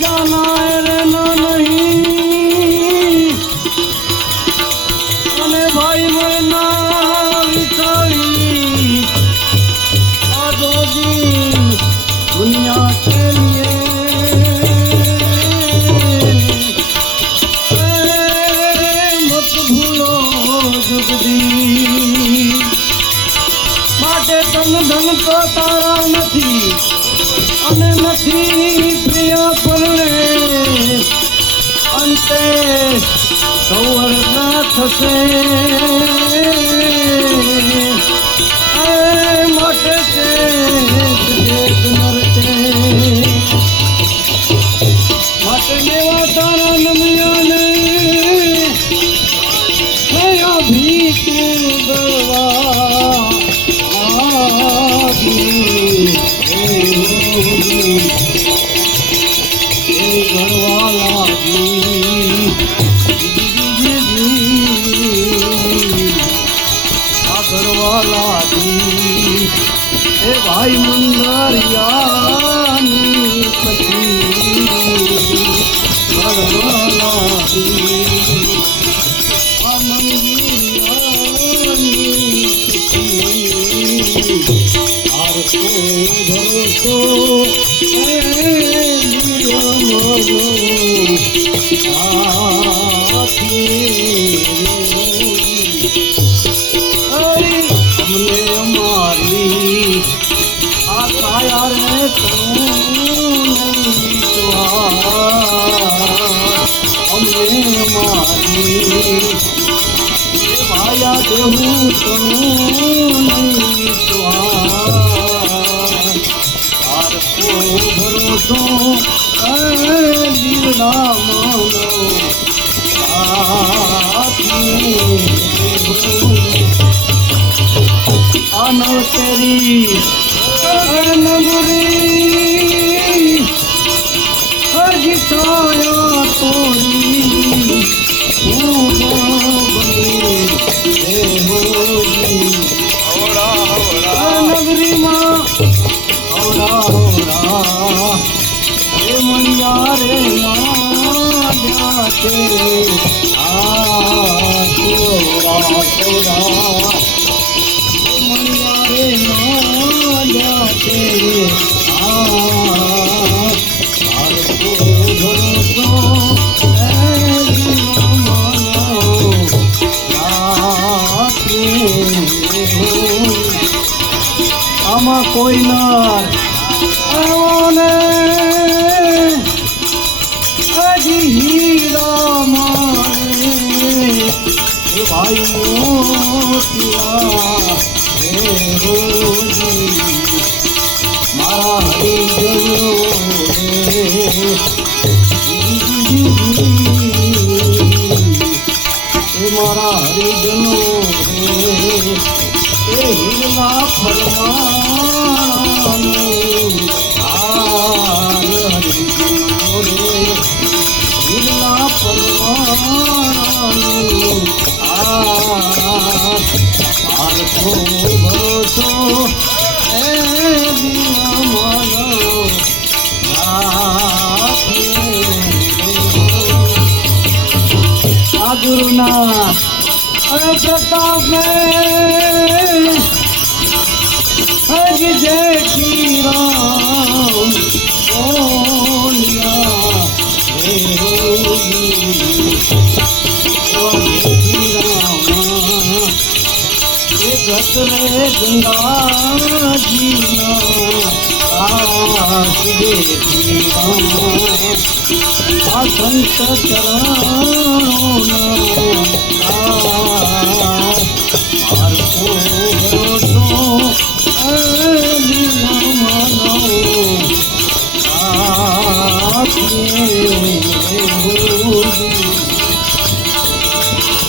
जाना रहना नहीं अने भाई मरना विचारी आजो दिन दुनिया के लिए मत भूलो जुगदी माटे तन धन तो तारा नहीं અને નથી પ્રિય પરણે અંતે સૌવર્ણ થશે માટે છે મરતે માટે લેવા તારા નમિયાને કયા ભીખ ગવા भाई मुंदरियानी पति हमने हमारी आया रे हमने हमारी भाया देहू तार को भरोसो लीला मानो आनो तेरी नगरी हजिताया तोरी नगरी माँ होरा मैया रे माँ जाते मैया रे माँ जाते આમાં કોઈ ના હજી હીરા મારે ભાઈ મોતિયા મારા હરિજનો મારા હરિજનો હિરલા ફરમાનો હિરલા ફરમાનો આરખો ભરોસો એ દિયા માનો આ ગુરુના प्रताप में हज जय श्री राम बोलिया हे गत रे गंगा जीना संत चरणों मार को भरोसो